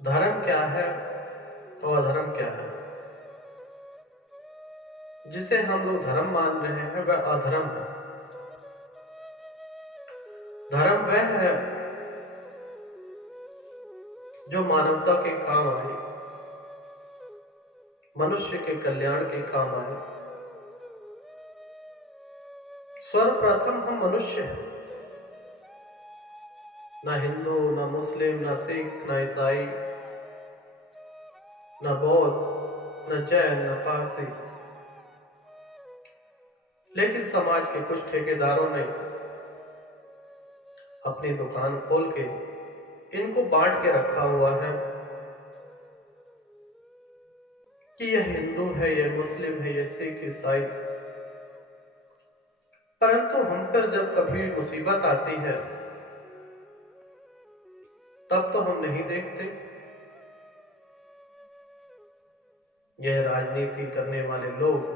धर्म क्या है और अधर्म क्या है? जिसे हम लोग धर्म मान रहे हैं वह अधर्म है। धर्म वह है जो मानवता के काम आए, मनुष्य के कल्याण के काम आए। सर्वप्रथम हम मनुष्य हैं, न हिंदू, न मुस्लिम, न सिख, न ईसाई, न बौद्ध, न जैन, न पारसी। लेकिन समाज के कुछ ठेकेदारों ने अपनी दुकान खोल के इनको बांट के रखा हुआ है कि यह हिंदू है, यह मुस्लिम है, यह सिख, ईसाई। परंतु हम पर जब कभी मुसीबत आती है तब तो हम नहीं देखते। यह राजनीति करने वाले लोग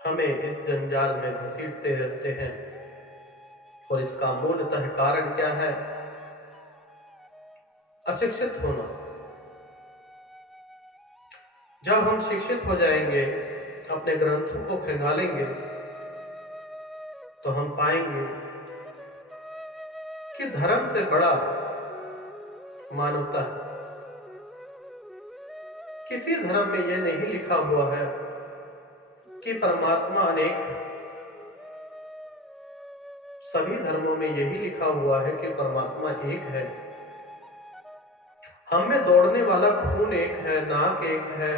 हमें इस जंजाल में घसीटते रहते हैं और इसका मूलतः कारण क्या है? अशिक्षित होना। जब हम शिक्षित हो जाएंगे, अपने ग्रंथों को खंगालेंगे, तो हम पाएंगे कि धर्म से बड़ा मानवता है। किसी धर्म में यह नहीं लिखा हुआ है कि परमात्मा अनेक है। सभी धर्मों में यही लिखा हुआ है कि परमात्मा एक है। हम में दौड़ने वाला खून एक है, नाक एक है,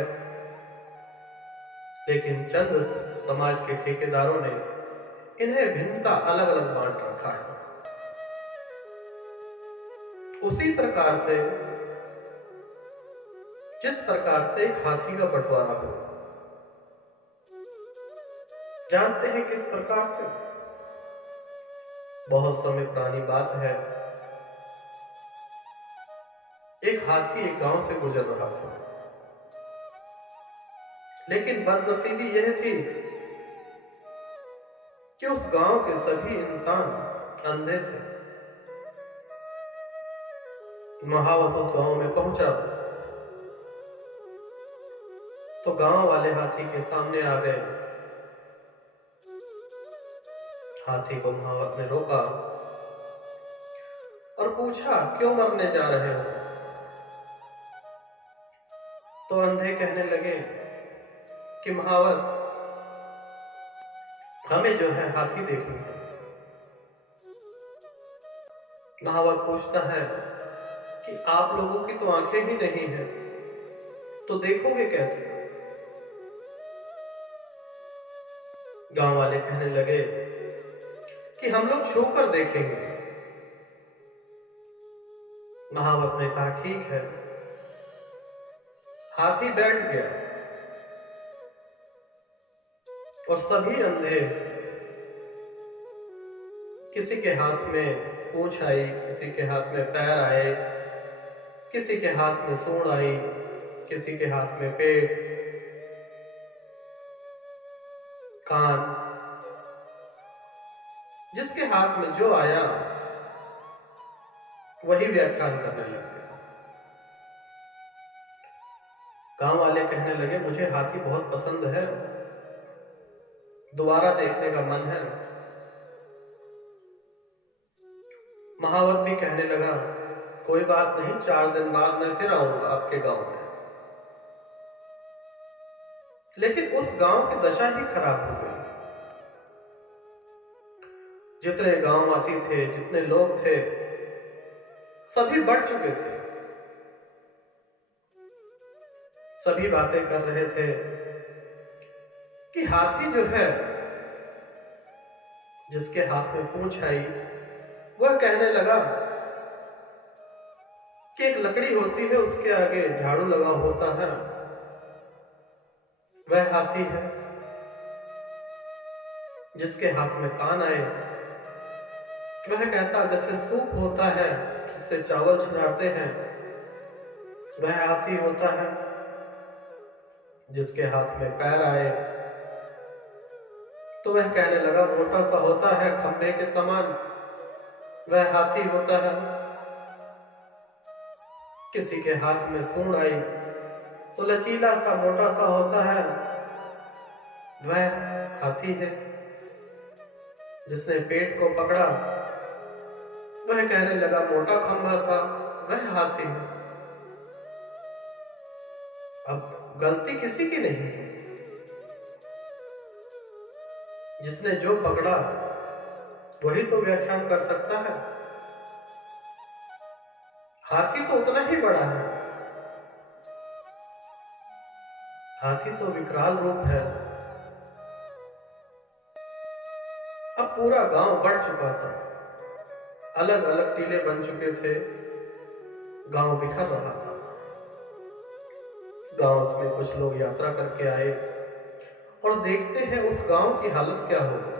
लेकिन चंद समाज के ठेकेदारों ने इन्हें भिन्नता अलग अलग बांट रखा है। उसी प्रकार से जिस प्रकार से एक हाथी का बंटवारा हो, जानते हैं किस प्रकार से? बहुत समय पुरानी बात है, एक हाथी एक गांव से गुजर रहा था, लेकिन बदनसीबी यह थी कि उस गांव के सभी इंसान अंधे थे। महावत उस गांव में पहुंचा तो गांव वाले हाथी के सामने आ गए। हाथी को महावत ने रोका और पूछा, क्यों मरने जा रहे हो? तो अंधे कहने लगे कि महावत, हमें जो है हाथी देखनी है। महावत पूछता है कि आप लोगों की तो आंखें भी नहीं है, तो देखोगे कैसे? गांव वाले कहने लगे कि हम लोग छू कर देखेंगे। महावत ने कहा, ठीक है। हाथी बैठ गया और सभी अंधे, किसी के हाथ में पूंछ आई, किसी के हाथ में पैर आए, किसी के हाथ में सूंड आई, किसी के हाथ में पेट, कान, जिसके हाथ में जो आया वही व्याख्यान करने लगे। गांव वाले कहने लगे, मुझे हाथी बहुत पसंद है, दोबारा देखने का मन है। महावत भी कहने लगा, कोई बात नहीं, 4 दिन बाद मैं फिर आऊंगा आपके गांव में। लेकिन उस गांव की दशा ही खराब हो गई। जितने गांववासी थे, जितने लोग थे, सभी बढ़ चुके थे। सभी बातें कर रहे थे कि हाथी जो है, जिसके हाथ में पूंछ आई, वह कहने लगा कि एक लकड़ी होती है, उसके आगे झाड़ू लगा होता है, वह हाथी है। जिसके हाथ में कान आए, वह कहता जैसे सूप होता है जिससे चावल छिनारते हैं, वह हाथी होता है। जिसके हाथ में पैर आए तो वह कहने लगा, मोटा सा होता है खंबे के समान, वह हाथी होता है। किसी के हाथ में सूंड आई तो लचीला सा मोटा सा होता है, वह हाथी है। जिसने पेट को पकड़ा वह कहने लगा मोटा खंभा था, वह हाथी है। अब गलती किसी की नहीं है, जिसने जो पकड़ा वही तो व्याख्यान कर सकता है। हाथी तो उतना ही बड़ा है, हाथी तो विकराल रूप है। अब पूरा गांव बढ़ चुका था, अलग अलग टीले बन चुके थे, गांव बिखर रहा था। गांव में कुछ लोग यात्रा करके आए और देखते हैं उस गांव की हालत क्या हो गई।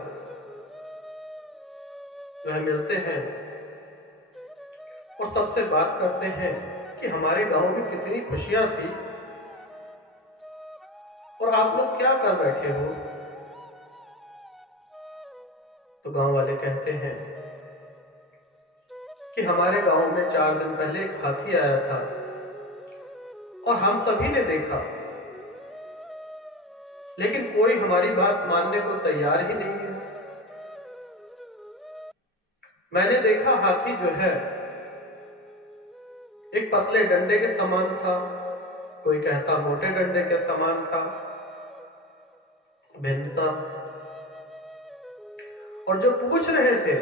वह मिलते हैं और सबसे बात करते हैं कि हमारे गांव में कितनी खुशियां थी और आप लोग क्या कर बैठे हो। तो गांव वाले कहते हैं कि हमारे गांव में 4 दिन पहले एक हाथी आया था और हम सभी ने देखा, लेकिन कोई हमारी बात मानने को तैयार ही नहीं है। मैंने देखा हाथी जो है एक पतले डंडे के समान था, कोई कहता मोटे डंडे के समान था, भिन्नता। और जो पूछ रहे थे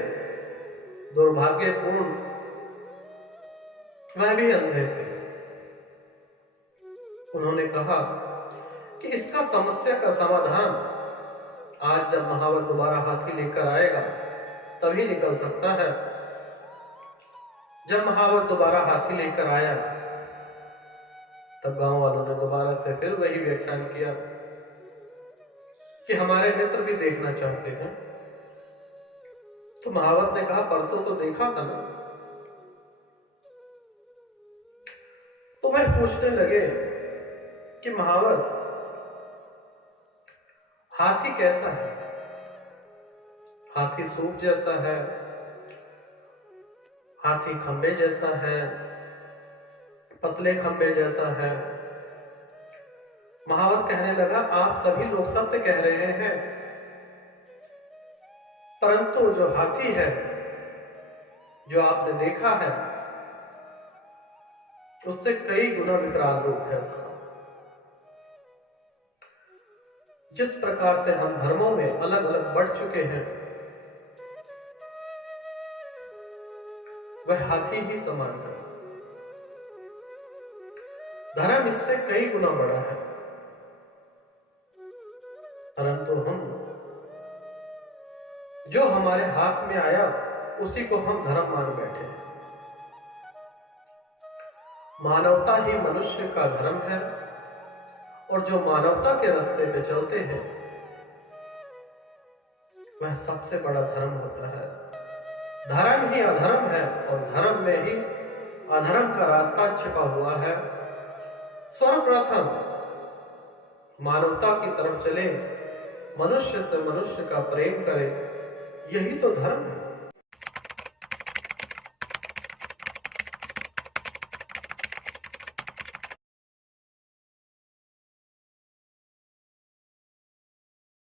दुर्भाग्यपूर्ण, वह भी अंधे थे। उन्होंने कहा कि इसका समस्या का समाधान आज जब महावर दोबारा हाथी लेकर आएगा तभी निकल सकता है। जब महावर दोबारा हाथी लेकर आया तब गांव वालों ने दोबारा से फिर वही व्याख्यान किया कि हमारे मित्र भी देखना चाहते हैं। तो महावर ने कहा परसों तो देखा था ना। तो वह पूछने लगे कि महावर हाथी कैसा है। हाथी सूप जैसा है, हाथी खंबे जैसा है, पतले खंबे जैसा है। महावर कहने लगा आप सभी लोग सत्य कह रहे हैं, परंतु जो हाथी है जो आपने देखा है उससे कई गुना विकराल रूप है उसका। जिस प्रकार से हम धर्मों में अलग अलग बढ़ चुके हैं वह हाथी ही समान है। धर्म इससे कई गुना बड़ा है, परंतु हम जो हमारे हाथ में आया उसी को हम धर्म मान बैठे। मानवता ही मनुष्य का धर्म है और जो मानवता के रास्ते पे चलते हैं वह सबसे बड़ा धर्म होता है। धर्म ही अधर्म है और धर्म में ही अधर्म का रास्ता छिपा हुआ है। सर्वप्रथम मानवता की तरफ चले, मनुष्य से मनुष्य का प्रेम करे, यही तो धर्म है।